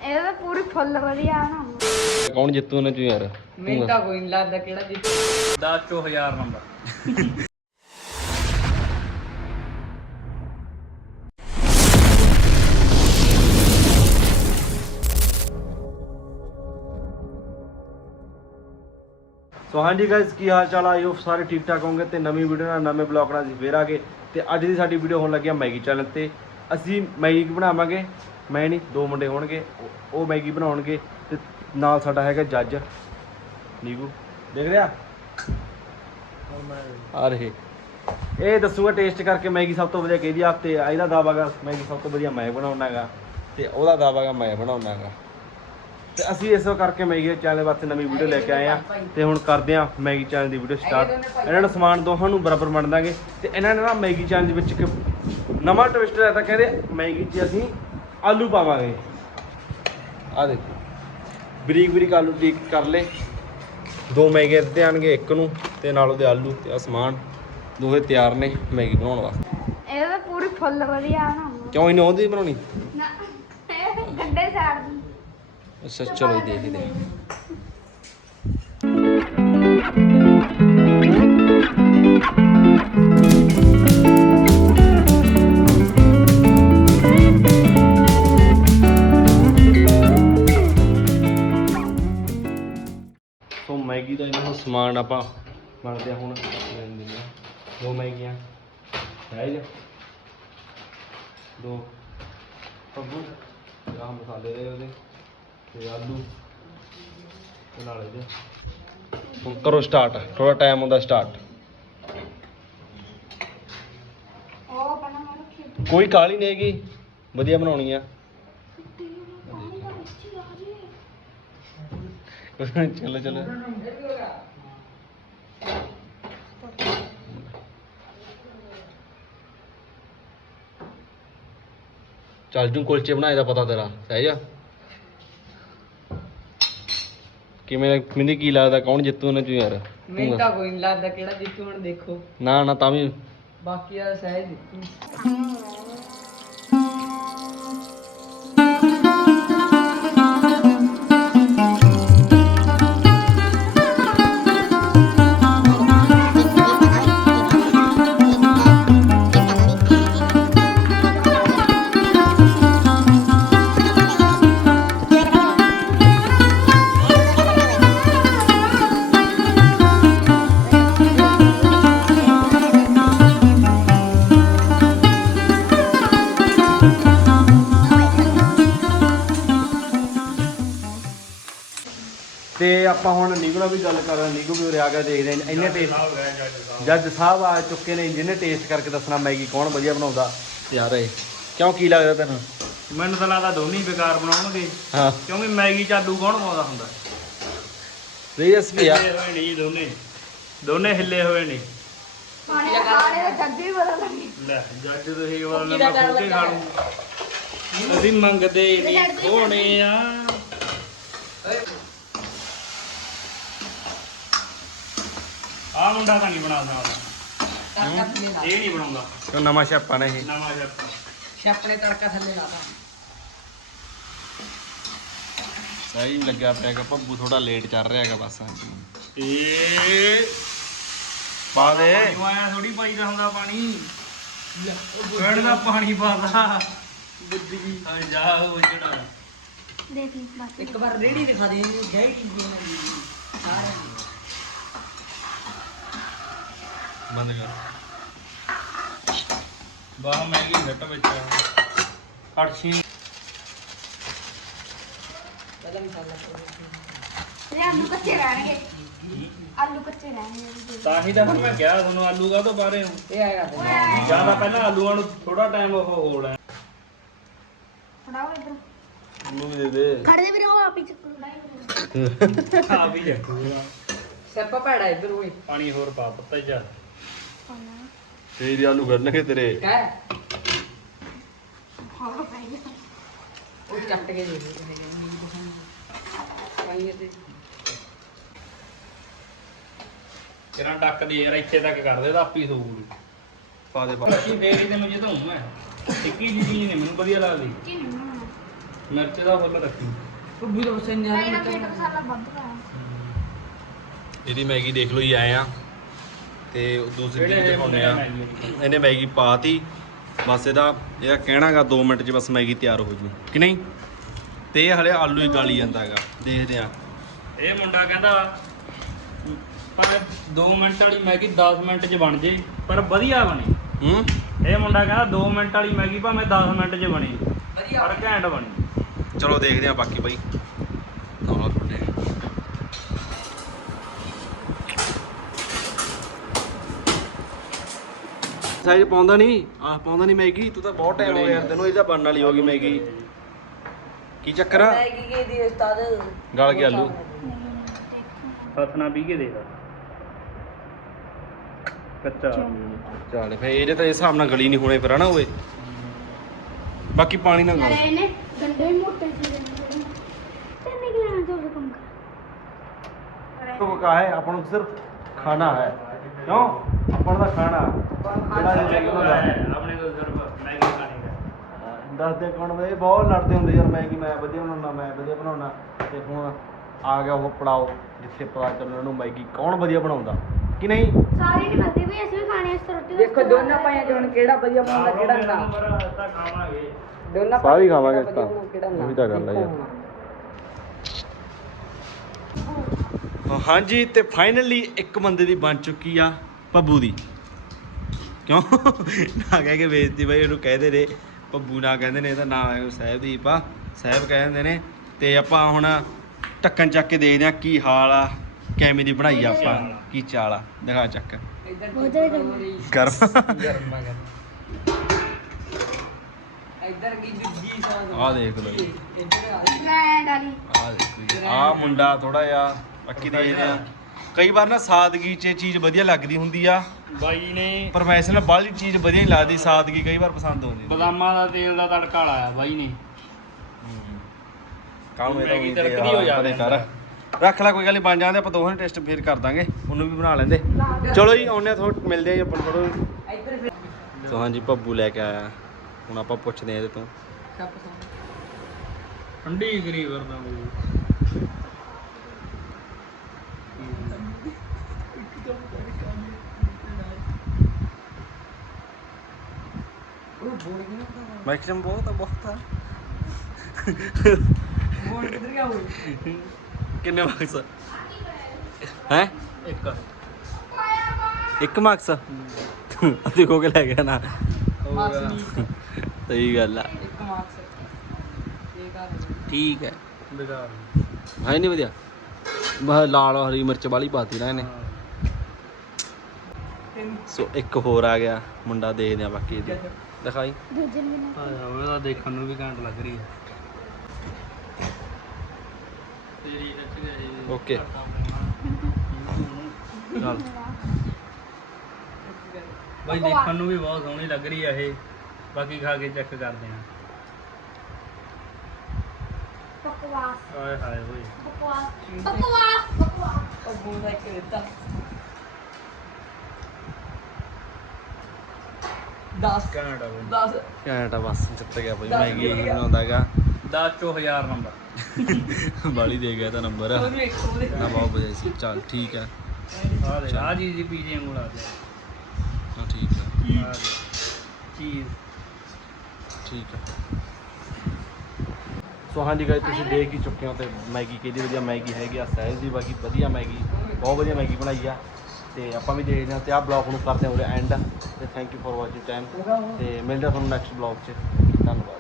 ਇਹ ਤਾਂ ਪੂਰੀ ਫੁੱਲ ਵਧੀਆ ਨਾ। ਕੌਣ ਜਿੱਤੂ ਉਹਨਾਂ ਚੋਂ ਯਾਰ? ਮੈਨੂੰ ਤਾਂ ਕੋਈ ਨਹੀਂ ਲੱਗਦਾ ਕਿਹੜਾ ਜਿੱਤੂ। 10 ਚੋਂ 1000 ਨੰਬਰ। ਸੋ ਹਾਂਜੀ ਗਾਇਸ, ਕੀ ਹਾਲ ਚਾਲ? ਆਇਓ ਸਾਰੇ ਠੀਕ ਠਾਕ ਹੋਣਗੇ ਤੇ ਨਵੀਂ ਵੀਡੀਓ ਨਾਲ ਨਵੇਂ ਬਲੌਗ ਨਾਲ ਅਸੀਂ ਫੇਰ ਆ ਗਏ। ਤੇ ਅੱਜ ਦੀ ਸਾਡੀ ਵੀਡੀਓ ਹੋਣ ਲੱਗੀ ਆ ਮੈਗੀ ਚੈਨਲ ਤੇ। ਅਸੀਂ ਮੈਗੀ ਬਣਾਵਾਂਗੇ, ਮੈਂ ਨਹੀਂ, ਦੋ ਮੁੰਡੇ ਹੋਣਗੇ, ਉਹ ਮੈਗੀ ਬਣਾਉਣਗੇ ਤੇ ਨਾਲ ਸਾਡਾ ਹੈਗਾ ਜੱਜ ਨੀਗੂ। ਦੇਖ ਰਿਹਾ ਆ ਰਹੇ, ਇਹ ਦੱਸੂਗਾ ਟੇਸਟ ਕਰਕੇ ਮੈਗੀ ਸਭ ਤੋਂ ਵਧੀਆ ਕਿਹਦੀ ਆ। ਤੇ ਇਹਦਾ ਦਾਅਵਾ ਗਾ ਮੈਗੀ ਸਭ ਤੋਂ ਵਧੀਆ ਮੈਂ ਬਣਾਉਣਾ ਹੈਗਾ ਤੇ ਉਹਦਾ ਦਾਅਵਾ ਗਾ ਮੈਂ ਬਣਾਉਣਾ ਹੈਗਾ। ਤੇ ਅਸੀਂ ਇਸ ਕਰਕੇ ਮੈਗੀ ਚੈਨਲ ਵਾਸਤੇ ਨਵੀਂ ਵੀਡੀਓ ਲੈ ਕੇ ਆਏ ਆ ਤੇ ਹੁਣ ਕਰਦੇ ਆ ਮੈਗੀ ਚੈਨਲ ਦੀ ਵੀਡੀਓ ਸਟਾਰਟ। ਇਹਨਾਂ ਨੂੰ ਸਮਾਨ ਦੋਹਾਂ ਨੂੰ ਬਰਾਬਰ ਵੰਡ ਦਾਂਗੇ ਤੇ ਇਹਨਾਂ ਨੇ ਨਾ ਮੈਗੀ ਚੈਨਲ ਦੇ ਵਿੱਚ ਇੱਕ ਨਵਾਂ ਟਵਿਸਟ ਹੈ ਤਾਂ ਕਹਿੰਦੇ ਮੈਗੀ 'ਚ ਅਸੀਂ ਆਲੂ ਪਾਵਾਂਗੇ। ਆ ਦੇਖੋ, ਬਰੀਕ ਬਰੀਕ ਆਲੂ ਠੀਕ ਕਰ ਲਏ, ਦੋ ਮੈਗੀ ਦਿੱਤੇ ਆਣਗੇ ਇੱਕ ਨੂੰ ਤੇ ਨਾਲ ਉਹਦੇ ਆਲੂ ਤੇ ਆ ਸਮਾਨ ਦੋਵੇਂ ਤਿਆਰ ਨੇ ਮੈਗੀ ਬਣਾਉਣ ਵਾਸਤੇ। ਇਹ ਤਾਂ ਪੂਰੀ ਫੁੱਲ ਵਧੀਆ ਨਾ। ਕਿਉਂ ਇਹਨੇ ਉਹਦੀ ਬਣਾਉਣੀ? ਨਾ ਗੰਡੇ ਸਾੜ ਦੀ। ਅੱਛਾ ਚਲੋ ਦੇਖਦੇ ਹਾਂ। ਸੋ ਮੈਗੀ ਦਾ ਇਹਨਾਂ ਨੂੰ ਸਮਾਨ ਆਪਾਂ ਬਣਦੇ ਹੁਣ ਦੋ ਮੈਗੀਆਂ ਹੈ ਜੀ, ਦੋ ਪੱਬੂ ਆਹ ਮਸਾਲੇ ਦੇ ਉਹਦੇ ਤੇ ਆਲੂ ਤੇ ਨਾਲ ਇਹਦੇ। ਹੁਣ ਕਰੋ ਸਟਾਰਟ, ਥੋੜਾ ਟਾਈਮ ਹੁੰਦਾ ਸਟਾਰਟ। ਉਹ ਬਣਾ ਮੈਂ ਰੱਖੀ। ਕੋਈ ਕਾਹਲੀ ਨਹੀਂ ਹੈਗੀ, ਵਧੀਆ ਬਣਾਉਣੀ ਆ। ਚਲੋ ਚਲੋ ਚੱਲ ਜੂ, ਕੁਲਚੇ ਬਣਾਏ ਦਾ ਪਤਾ ਤੇਰਾ ਸਹਿਜ ਆ। ਕਿਵੇਂ ਮੈਨੂੰ ਕੀ ਲੱਗਦਾ ਕੌਣ ਜਿੱਤੂ ਉਹਨਾਂ ਚੋਂ ਯਾਰ? ਮੈਨੂੰ ਤਾਂ ਕੋਈ ਨਹੀਂ ਲੱਗਦਾ ਕਿਹੜਾ ਜਿੱਤੂ। ਹੁਣ ਦੇਖੋ, ਨਾ ਨਾ ਤਾਂ ਵੀ ਬਾਕੀ ਆ ਸਹਿਜ ਜਿੱਤੂ। ਤੇ ਆਪਾਂ ਹੁਣ ਨੀਗੂ ਨਾਲ ਵੀ ਗੱਲ ਕਰ ਰਹੇ। ਨੀਗੂ ਵੀ ਉਰੇ ਆ ਗਿਆ, ਦੇਖਦੇ ਹਾਂ ਇੰਨੇ ਟੇਸਟ ਜੱਜ ਸਾਹਿਬ ਆ ਚੁੱਕੇ ਨੇ ਜਿਹਨੇ ਟੇਸਟ ਕਰਕੇ ਦੱਸਣਾ ਮੈਗੀ ਕੌਣ ਵਧੀਆ ਬਣਾਉਂਦਾ ਯਾਰ। ਇਹ ਕਿਉਂ, ਕੀ ਲੱਗਦਾ ਤੈਨੂੰ? ਮੈਨੂੰ ਤਾਂ ਲੱਗਦਾ ਦੋਨੇ ਹੀ ਬੇਕਾਰ ਬਣਾਉਣਗੇ, ਹਾਂ ਕਿਉਂਕਿ ਮੈਗੀ ਚ ਆਲੂ ਕੌਣ ਪਾਉਂਦਾ ਹੁੰਦਾ? ਰੀਐਸਪੀ ਆ। ਹਿੱਲੇ ਹੋਏ ਨਹੀਂ ਦੋਨੇ ਹਿੱਲੇ ਹੋਏ ਨਹੀਂ। ਪਾਣੀ ਖਾਣੇ ਦਾ ਜੱਗ ਵੀ ਬਦਲ ਲੱਗੀ। ਲੈ ਜੱਜ ਤੁਸੀਂ ਵਾਲਾ ਮੈਂ ਖੋ ਕੇ ਖਾ ਲੂੰ। ਅਸੀਂ ਮੰਗਦੇ ਨਹੀਂ ਖੋਣੇ ਆ। ਆਹ ਮੁੰਡਾ ਤਾਂ ਨਹੀਂ ਬਣਾ ਸਕਦਾ, ਇਹ ਨਹੀਂ ਬਣਾਉਂਦਾ। ਕਿਉਂ, ਨਵਾਂ ਸ਼ੈਫ ਆ ਨਾ ਇਹ। ਨਵਾਂ ਸ਼ੈਫ ਛੱਪ ਨੇ ਤੜਕਾ ਥੱਲੇ ਲਾਤਾ। ਸਹੀ ਲੱਗਿਆ ਪਿਆ ਕਿ ਭੱਬੂ ਥੋੜਾ ਲੇਟ ਚੱਲ ਰਿਹਾ ਹੈਗਾ ਬਸ। ਇਹ ਪਾ ਦੇ। ਆਇਆ ਥੋੜੀ ਪਾਈਦਾ ਹੁੰਦਾ ਪਾਣੀ, ਗੜ ਦਾ ਪਾਣੀ ਪਾਦਾ ਬੁੱਧੀ ਜੀ ਆ ਜਾ ਉਹ ਜਿਹੜਾ ਦੇਖ ਲਈ ਬਸ। ਇੱਕ ਵਾਰ ਰੇੜੀ ਦਿਖਾ ਦੇ ਇਹਨੂੰ, ਡੈਡੀ ਦੀ ਸਾਰਿਆਂ ਨੂੰ। ਬੰਦ ਕਰ। ਬਾਹ ਮੈਗੀ ਸੱਟ ਵਿੱਚ ਅੜਛੀ ਪਹਿਲਾਂ ਮਸਾਲਾ ਇਹ ਆਲੂ ਕੱਚੇ ਰਹਿਣਗੇ। ਆਲੂ ਕੱਚੇ ਰਹਿਣਗੇ। ਤਾਂ ਹੀ ਤਾਂ ਹੁਣ ਮੈਂ ਕਿਹਾ ਤੁਹਾਨੂੰ ਆਲੂ ਕਾ ਤੋਂ ਬਾਰੇ ਹੋ ਇਹ ਆਏਗਾ ਤੇ ਜਿਆਦਾ ਪਹਿਲਾਂ ਆਲੂਆਂ ਨੂੰ ਥੋੜਾ ਟਾਈਮ ਉਹ ਹੋ ਲੈਣਾ। ਫੜਾਓ ਇਧਰ। ਉਹਨੂੰ ਵੀ ਦੇ ਦੇ। ਖੜ ਦੇ ਵੀਰੇ, ਉਹ ਆਪੀ ਚੱਕੂ। ਆ ਵੀ ਜਾਊਗਾ। ਸੱਪਾ ਭੈੜਾ ਇੱਧਰ ਹੋਈ ਪਾਣੀ ਹੋਰ ਪਾ ਪੱਤਾ ਜਾ। ਤੇਰੀ ਆਲੂ ਕਰਨਗੇ ਤੇਰੇ। ਕਹਿ ਹਾਂ ਭਾਈ। ਉਹ ਚੱਟ ਕੇ ਦੇ ਦੇ ਪਾਣੀ ਤੇ। ਤੇਰਾ ਡੱਕ ਦੇ ਯਾਰ, ਇੱਥੇ ਤੱਕ ਕਰ ਦੇ ਤਾਂ ਆਪੀ ਸੂਗੀ। ਪਾ ਦੇ ਪਾ। ਕੀ ਫੇਰ ਹੀ ਤੈਨੂੰ ਜੇ ਤਾਂ ਮੈਂ ਟਿੱਕੀ ਜੀ ਚੀਜ਼ ਨਹੀਂ ਮੈਨੂੰ ਵਧੀਆ ਲੱਗਦੀ। ਕੀ ਨਹੀਂ ਬਣਾਉਣਾ। ਮਿਰਚ ਦਾ ਫੁੱਲ ਰੱਖੀ ਭੁੱਬੀ ਦਾ ਬਸੇ ਨਹੀਂ ਨਿਆਰੇ ਨਾ ਮੀਟ ਮਸਾਲਾ ਵੱਧ ਪਾਇਆ ਇਹਦੀ ਮੈਗੀ ਦੇਖ ਲਓ ਜੀ ਆਏ ਆ ਤੇ ਦੂਸਰੀ ਜਿਹੜੇ ਚੀਜ਼ ਦਿਖਾਉਂਦੇ ਆ ਮੈਗੀ ਵਾਲੀ। ਇਹਨੇ ਮੈਗੀ ਪਾਤੀ ਬਸ ਇਹਦਾ ਕਹਿਣਾਗਾ 2 ਮਿੰਟ 'ਚ ਬਸ ਮੈਗੀ ਤਿਆਰ ਹੋ ਜੂ ਕਿ ਨਹੀਂ ਤੇ ਇਹ ਹਲੇ ਆਲੂ ਹੀ ਗਾਲੀ ਜਾਂਦਾ ਹੈਗਾ ਦੇਖਦੇ ਆ ਇਹ ਮੁੰਡਾ ਕਹਿੰਦਾ ਪਰ 2 ਮਿੰਟ ਵਾਲੀ ਮੈਗੀ 10 ਮਿੰਟ 'ਚ ਬਣ ਜੇ ਪਰ ਵਧੀਆ ਬਣੇ ਹੂੰ ਇਹ ਮੁੰਡਾ ਕਹਿੰਦਾ 2 ਮਿੰਟ ਵਾਲੀ ਮੈਗੀ ਭਾਵੇਂ 10 ਮਿੰਟ 'ਚ ਬਣੇ ਪਰ ਘੈਂਟ ਬਣੀ ਚਲੋ ਦੇਖਦੇ ਆ ਬਾਕੀ ਬਾਈ ਨਾਲ ਤੁਹਾਡੇ ਸਾਈਜ਼ ਪਾਉਂਦਾ ਨਹੀਂ ਮੈਗੀ ਤੂੰ ਤਾਂ ਬਹੁਤ ਟਾਈਮ ਹੋ ਗਿਆ ਯਾਰ ਤੈਨੂੰ ਇਹਦਾ ਬਣਨ ਵਾਲੀ ਹੋ ਗਈ ਮੈਗੀ ਕੀ ਚੱਕਰ ਆ ਮੈਗੀ ਕੀ ਦੀ ਉਸਤਾਦ ਗਲ ਗਿਆ ਆਲੂ ਫਸਣਾ ਪੀ ਕੇ ਦੇਖ ਕੱਚਾ ਚੱਲ ਫੇ ਇਹਦੇ ਤਾਂ ਇਸ ਹਿਸਾਬ ਨਾਲ ਗਲੀ ਨਹੀਂ ਹੋਣੇ ਫਿਰ ਹਨਾ ਓਏ ਬਾਕੀ ਪਾਣੀ ਨਾ ਨਾਲੇ ਗਾਲ ਇਹਨੇ ਗੰਡੇ ਵੀ ਮੋਟੇ ਸੀ ਤੇ ਨਿਕਲਣਾ ਚਾਹੀਦਾ ਕੰਮ तो का है अपन को सिर्फ खाना है क्यों अपन का खाना ਜਿਹੜਾ ਜ਼ਿੰਦਗੀ ਹੁੰਦਾ ਆਪਣੇ ਕੋਲ ਸਿਰਫ ਮੈਗੀ ਖਾਣੀ ਹੈ ਦੱਸਦੇ ਕੌਣ ਵੇ ਬਹੁਤ ਲੜਦੇ ਹੁੰਦੇ ਯਾਰ ਮੈਂ ਵਧੀਆ ਬਣਾਉਣਾ ਤੇ ਹੁਣ ਆ ਗਿਆ ਉਹ ਪੜਾਓ ਜਿੱਥੇ ਪਤਾ ਚੱਲਣ ਉਹਨੂੰ ਮੈਗੀ ਕੌਣ ਵਧੀਆ ਬਣਾਉਂਦਾ ਕਿ ਨਹੀਂ ਸਾਰੇ ਨਹੀਂ ਖਾਂਦੇ ਵੀ ਅਸੀਂ ਵੀ ਖਾਣੇ ਇਸ ਰੋਟੀ ਦੇਖੋ ਦੋਨਾਂ ਪਾਈਆਂ ਚ ਹੁਣ ਕਿਹੜਾ ਵਧੀਆ ਬਣਾਉਂਦਾ ਕਿਹੜਾ ਨਾ ਤਾਂ ਖਾਵਾਂਗੇ ਦੋਨਾਂ ਸਾਰੇ ਹੀ ਖਾਵਾਂਗੇ ਕਿਹੜਾ ਤਾਂ। ਵਧੀਆ ਬਣਾਉਂਦਾ, ਕਿਹੜਾ ਨਾ। ਉਹੀ ਤਾਂ ਗੱਲ ਆ ਯਾਰ। ਦੇਖੋ ਹਾਂਜੀ ਤੇ ਫਾਈਨਲੀ ਇੱਕ ਬੰਦੇ ਦੀ ਬਣ ਚੁੱਕੀ ਆ ਪੱਬੂ ਦੀ ਕਿਉਂ ਨਾ ਕਹਿ ਕੇ ਵੇਚਦੀ ਬਾਈ ਉਹਨੂੰ ਕਹਿੰਦੇ ਨੇ ਪੱਬੂ ਨਾ ਕਹਿੰਦੇ ਨੇ ਇਹਦਾ ਨਾਮ ਹੈ ਸਾਹਿਬਦੀਪ ਆ ਸਾਹਿਬ ਕਹਿੰਦੇ ਨੇ ਤੇ ਆਪਾਂ ਹੁਣ ਢੱਕਣ ਚੱਕ ਕੇ ਦੇਖਦੇ ਆ ਕੀ ਹਾਲ ਆ ਕਿਵੇਂ ਦੀ ਬਣਾਈ ਆ ਆਪਾਂ ਕੀ ਚਾਲ ਆ ਦਿਖਾ ਚੱਕ ਇੱਧਰ ਬਹੁਤ ਜ਼ਿਆਦਾ ਗਰਮ ਗਰਮ ਆ ਇੱਧਰ ਕੀ ਦੂਜੀ ਸਾਹ ਆਹ ਦੇਖ ਲਓ ਜੀ। ਇੱਧਰ ਆ ਮੈਂ ਡਾਲੀ ਆਹ ਦੇਖੋ ਜੀ ਆਹ ਮੁੰਡਾ ਥੋੜਾ ਜਿਹਾ ਬਾਕੀ ਦੇਖਦੇ ਆ ਕਈ ਵਾਰ ਨਾ ਸਾਦਗੀ 'ਚ ਚੀਜ਼ ਵਧੀਆ ਲੱਗਦੀ ਹੁੰਦੀ ਆ ਬਾਈ ਨੇ ਪ੍ਰੋਫੈਸ਼ਨਲ ਬਾਹਲੀ ਚੀਜ਼ ਵਧੀਆ ਨਹੀਂ ਲੱਗਦੀ ਸਾਦਗੀ ਕਈ ਵਾਰ ਪਸੰਦ ਆਉਂਦੀ ਬਦਾਮਾਂ ਦਾ ਤੇਲ ਦਾ ਤੜਕਾ ਲਾਇਆ ਬਾਈ ਨੇ ਕੰਮ ਇਹਦਾ ਮੈਗੀ ਵੀ ਤੜਕਦੀ ਹੋ ਜਾਵੇ ਕਰ ਰੱਖ ਲੈ ਕੋਈ ਗੱਲ ਨਹੀਂ ਬਣ ਜਾਂਦੇ ਆਪਾਂ ਦੋਹਾਂ ਨੇ ਟੈਸਟ ਫੇਰ ਕਰ ਦਾਂਗੇ ਉਹਨੂੰ ਵੀ ਬਣਾ ਲੈਂਦੇ ਚਲੋ ਜੀ ਆਉਂਦੇ ਆ ਥੋੜਾ ਮਿਲਦੇ ਆ ਜੀ ਆਪਾਂ ਥੋੜਾ ਇੱਧਰ ਫਿਰ ਸੋ ਹਾਂਜੀ ਪੱਬੂ ਲੈ ਕੇ ਆਇਆ ਹੁਣ ਆਪਾਂ ਪੁੱਛਦੇ ਆ ਇਹਦੇ ਤੋਂ ਕੱਪ ਸਾਹ ਠੰਡੀ ਕਰੀ ਵਰਦਾ ਕੋਈ ਉਹ ਬੋੜ ਗਿਆ ਮੈਕਸਿਮਮ ਬਹੁਤ ਆ ਬੋੜ ਕਿੱਧਰ ਗਿਆ ਉਹ ਕਿੰਨੇ ਮਾਰਕਸ ਹੈ ਇੱਕ ਮਾਰਕਸ ਦੇਖੋ ਕੇ ਲੈ ਗਿਆ ਨਾ ਮਾਰਕਸ ਨਹੀਂ ਸਹੀ ਗੱਲ ਆ ਇੱਕ ਮਾਰਕਸ ਇਹ ਕਰ ਠੀਕ ਹੈ ਬੇਕਾਰ ਹੈ ਨਹੀਂ ਵਧੀਆ ਬਸ ਲਾਲ ਹਰੀ ਮਿਰਚ ਵਾਲੀ ਪਾਤੀ ਨਾ ਇਹਨੇ ਸੋ ਇੱਕ ਹੋਰ ਆ ਗਿਆ ਮੁੰਡਾ ਦੇਖਦੇ ਆ ਬਾਕੀ ਇਹਦੀ ਦਿਖਾਈ ਦੂਜੇ ਨੂੰ ਵੀ ਨਾ ਉਹਦਾ ਦੇਖਣ ਨੂੰ ਵੀ ਘੈਂਟ ਲੱਗ ਰਹੀ ਹੈ ਤੇਰੀ ਸੱਚ ਗਈ ਓਕੇ ਚੱਲ ਬਾਈ ਦੇਖਣ ਨੂੰ ਵੀ ਬਹੁਤ ਸੋਹਣੀ ਲੱਗ ਰਹੀ ਹੈ ਇਹ ਬਾਕੀ ਖਾ ਕੇ ਚੈੱਕ ਕਰਦੇ ਆ ਬਕਵਾਸ ਆਏ ਹਾਏ ਓਏ ਬਕਵਾਸ ਉਹ ਬੋੜਾ ਇੱਕ ਦਿੱਤਾ 10 ਘੈਂਟ ਆ ਬਾਈ 10 ਘੈਂਟ ਆ ਬਸ ਜਿੱਤ ਗਿਆ ਬਈ ਮੈਗੀ ਇਹੀ ਬਣਾਉਂਦਾ ਹੈਗਾ 10 ਚੋਂ 1000 ਨੰਬਰ ਬਾਲੀ ਦੇ ਗਿਆ ਤਾਂ ਨੰਬਰ ਉਹਨੂੰ ਇੱਕ ਉਹਦੇ ਨਾ ਬਹੁਤ ਵਧੀਆ ਸੀ ਚੱਲ ਠੀਕ ਹੈ ਆ ਦੇ ਆ ਜੀ ਪੀਜੇ ਵਾਂਗੂ ਲਾ ਦੇ ਹਾਂ ਠੀਕ ਹੈ ਆ ਦੇ ਚੀਜ਼ ਠੀਕ ਹੈ ਸੋ ਹਾਂਜੀ ਗਾਇਸ ਤੁਸੀਂ ਦੇਖ ਹੀ ਚੁੱਕੇ ਹੋ ਤੇ ਮੈਗੀ ਕਿਹਦੀ ਵਧੀਆ ਮੈਗੀ ਹੈਗੀ ਆ ਸਹਿਜ ਦੀ ਬਾਕੀ ਵਧੀਆ ਮੈਗੀ ਬਹੁਤ ਵਧੀਆ ਮੈਗੀ ਬਣਾਈ ਆ ਤੇ ਆਪਾਂ ਵੀ ਦੇਖਦੇ ਹਾਂ ਤੇ ਆਹ ਬਲੌਗ ਨੂੰ ਕਰਦੇ ਹਾਂ ਉਰੇ ਐਂਡ ਤੇ thank you for watching time ਤੇ ਮਿਲਦੇ ਹਾਂ ਤੁਹਾਨੂੰ ਨੈਕਸਟ ਬਲੌਗ 'ਚ ਧੰਨਵਾਦ